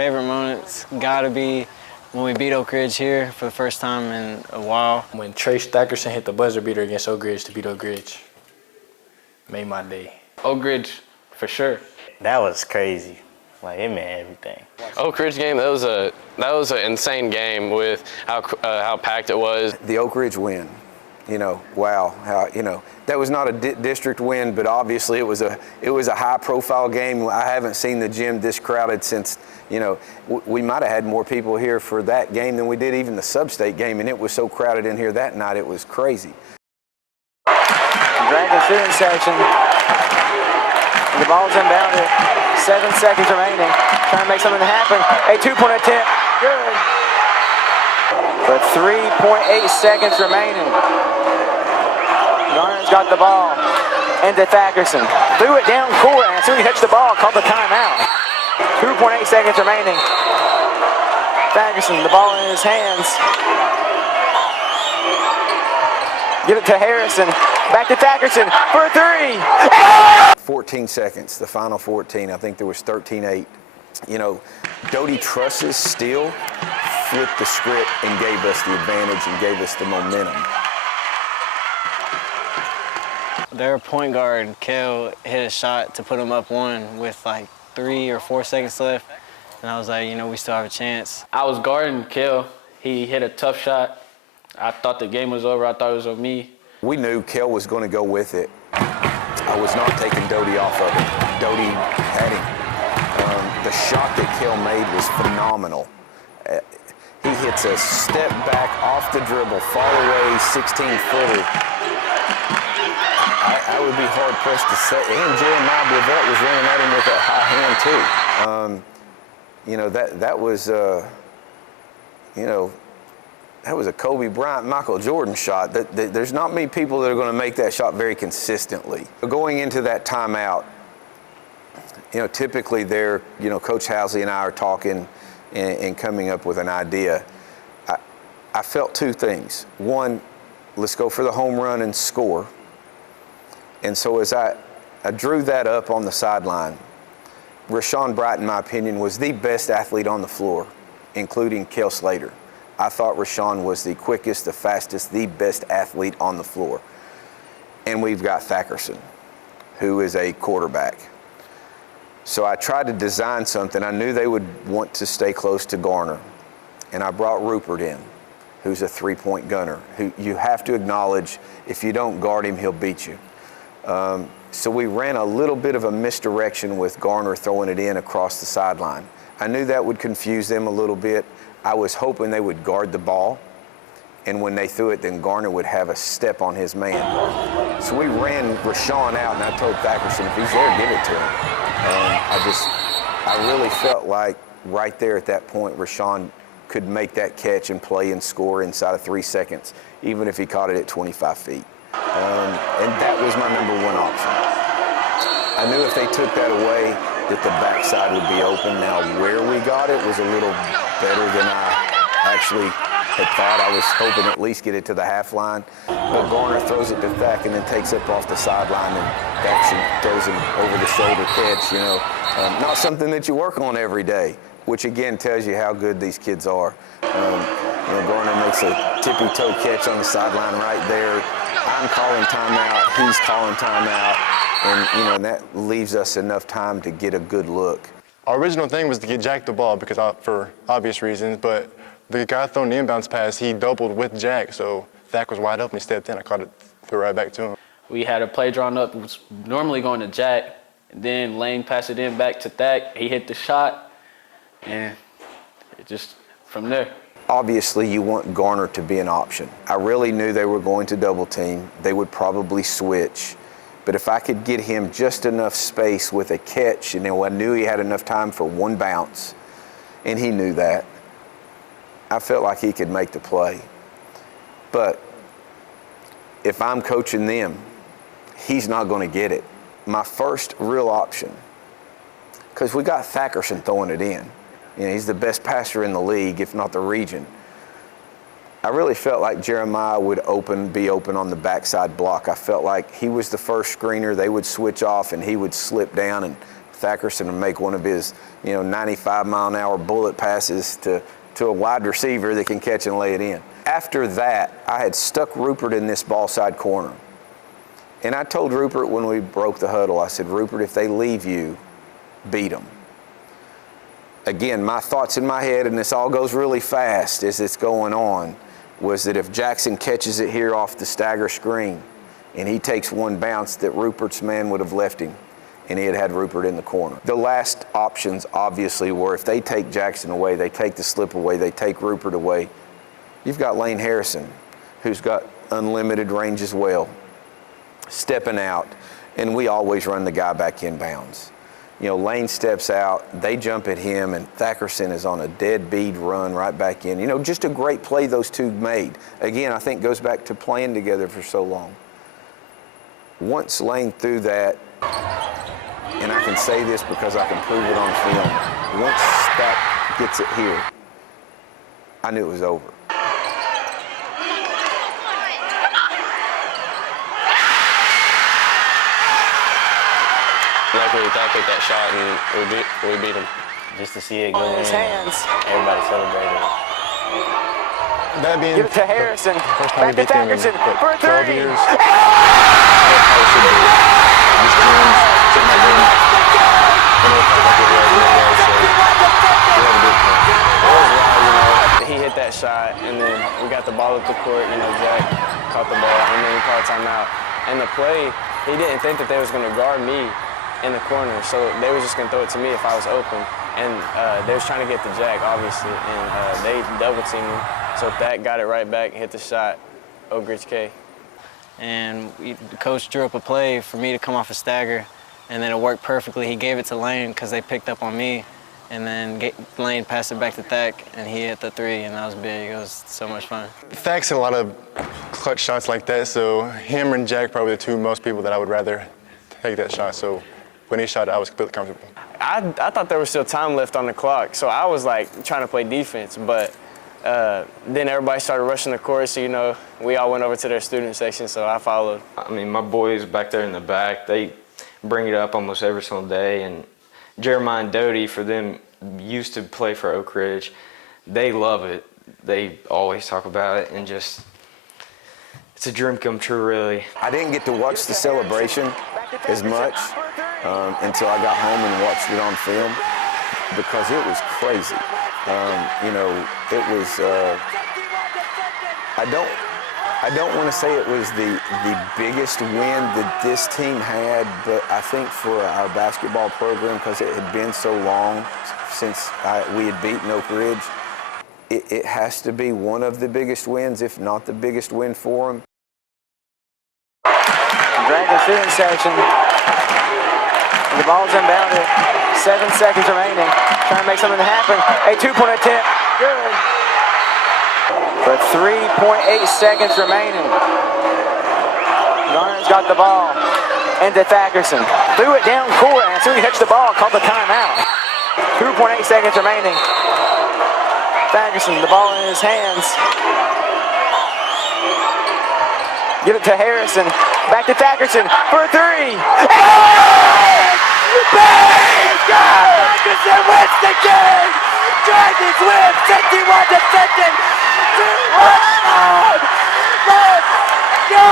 Favorite moments gotta be when we beat Oak Ridge here for the first time in a while. When Trace Thackerson hit the buzzer beater against Oak Ridge to beat Oak Ridge. Made my day. Oak Ridge, for sure. That was crazy. Like, it meant everything. Oak Ridge game, that was an insane game with how packed it was. The Oak Ridge win, wow, that was not a district win, but obviously it was a high-profile game. I haven't seen the gym this crowded since, we might have had more people here for that game than we did even the sub-state game, and it was so crowded in here that night, it was crazy. Dragon shooting section. The ball's inbounded. 7 seconds remaining. Trying to make something happen. A 2-point attempt. Good. But 3.8 seconds remaining. Garner's got the ball. Into Thackerson. Threw it down court, and as soon as he touched the ball, called the timeout. 2.8 seconds remaining. Thackerson, the ball in his hands. Give it to Harrison. Back to Thackerson for a 3. 14 seconds, the final 14. I think there was 13-8. Doty Trusses still flipped the script and gave us the advantage and gave us the momentum. Their point guard, Kale, hit a shot to put them up 1 with like 3 or 4 seconds left. And I was like, we still have a chance. I was guarding Kale. He hit a tough shot. I thought the game was over. I thought it was on me. We knew Kel was going to go with it. I was not taking Doty off of it. Doty had him. The shot that Kel made was phenomenal. He hits a step back off the dribble, fall away, 16-footer. I would be hard-pressed to say. And Jeremiah Blevett was running at him with that high hand, too. That was, that was a Kobe Bryant, Michael Jordan shot. There's not many people that are going to make that shot very consistently. Going into that timeout, typically Coach Housley and I are talking and coming up with an idea. I felt 2 things. One, let's go for the home run and score. And so as I drew that up on the sideline, Rashawn Bright, in my opinion, was the best athlete on the floor, including Kel Slater. I thought Rashawn was the quickest, the fastest, the best athlete on the floor. And we've got Thackerson, who is a quarterback. So I tried to design something. I knew they would want to stay close to Garner. And I brought Rupert in, who's a 3-point gunner, who you have to acknowledge, if you don't guard him, he'll beat you. So we ran a little bit of a misdirection with Garner throwing it in across the sideline. I knew that would confuse them a little bit. I was hoping they would guard the ball, and when they threw it, then Garner would have a step on his man. So we ran Rashawn out, and I told Thackerson, if he's there, give it to him. I really felt like right there at that point, Rashawn could make that catch and play and score inside of 3 seconds, even if he caught it at 25 feet. And that was my number 1 option. I knew if they took that away, that the backside would be open. Now, where we got it was a little better than I actually had thought. I was hoping at least get it to the half line. But Garner throws it to Thack and then takes up off the sideline, and Thack throws him over the shoulder catch, Not something that you work on every day, which again tells you how good these kids are. Garner makes a tippy-toe catch on the sideline right there. I'm calling timeout, he's calling timeout, and that leaves us enough time to get a good look. Our original thing was to get Jack the ball for obvious reasons, but the guy throwing the inbounds pass, he doubled with Jack, so Thack was wide open, he stepped in, I caught it, threw it right back to him. We had a play drawn up, it was normally going to Jack, and then Lane passed it in back to Thack, he hit the shot, and it just, from there. Obviously, you want Garner to be an option. I really knew they were going to double team. They would probably switch. But if I could get him just enough space with a catch, I knew he had enough time for 1 bounce, and he knew that, I felt like he could make the play. But if I'm coaching them, he's not going to get it. My first real option, because we got Thackerson throwing it in. He's the best passer in the league, if not the region. I really felt like Jeremiah would be open on the backside block. I felt like he was the first screener. They would switch off, and he would slip down and Thackerson to make one of his, 95-mile-an-hour bullet passes to a wide receiver that can catch and lay it in. After that, I had stuck Rupert in this ball side corner. And I told Rupert when we broke the huddle, I said, Rupert, if they leave you, beat them. Again, my thoughts in my head, and this all goes really fast as it's going on, was that if Jackson catches it here off the stagger screen and he takes one bounce, that Rupert's man would have left him and he had Rupert in the corner. The last options obviously were if they take Jackson away, they take the slip away, they take Rupert away, you've got Lane Harrison, who's got unlimited range as well, stepping out, and we always run the guy back in bounds. Lane steps out, they jump at him, and Thackerson is on a dead bead run right back in. Just a great play those two made. Again, I think goes back to playing together for so long. Once Lane threw that, and I can say this because I can prove it on film, once Stack gets it here, I knew it was over. Luckily, Thad took that shot and we beat him. Just to see it go in, His hands. everybody celebrated. That being Give it to Harrison. first time Back we to beat them in, Thackerson what, for 12 three. years. That's how it should be. These teams should not be in the like it was, so we have a good team. It was wild, he hit that shot, and then we got the ball up the court, Jack caught the ball, and then we called timeout. And the play, he didn't think that they was gonna guard me in the corner, so they were just gonna throw it to me if I was open. And they was trying to get to Jack, obviously, and they double teamed him. So that got it right back, hit the shot, Oak Ridge K. And the coach drew up a play for me to come off a stagger, and then it worked perfectly. He gave it to Lane because they picked up on me, and then Lane passed it back to Thack, and he hit the three, and that was big. It was so much fun. Thac's hit a lot of clutch shots like that, so him and Jack probably the two most people that I would rather take that shot. So when he shot it, I was completely comfortable. I thought there was still time left on the clock, so I was trying to play defense, but then everybody started rushing the court, so we all went over to their student section, so I followed. I mean, my boys back there in the back, they bring it up almost every single day, and Jeremiah and Doty, for them, used to play for Oak Ridge. They love it. They always talk about it, and just, it's a dream come true, really. I didn't get to watch the celebration as much until I got home and watched it on film because it was crazy. It was, I don't want to say it was the biggest win that this team had, but I think for our basketball program, because it had been so long since we had beaten Oak Ridge, it has to be one of the biggest wins, if not the biggest win for them. Dragon student section. The ball's inbounded. 7 seconds remaining. Trying to make something happen. A 2-point attempt. Good. But 3.8 seconds remaining. Garner's got the ball. Into Thackerson. Threw it down court, and as soon as he touched the ball, called the timeout. 2.8 seconds remaining. Thackerson, the ball in his hands. Give it to Harrison. Back to Thackerson for 3. Thackerson wins the game! Dragons win 51-50! Let's go!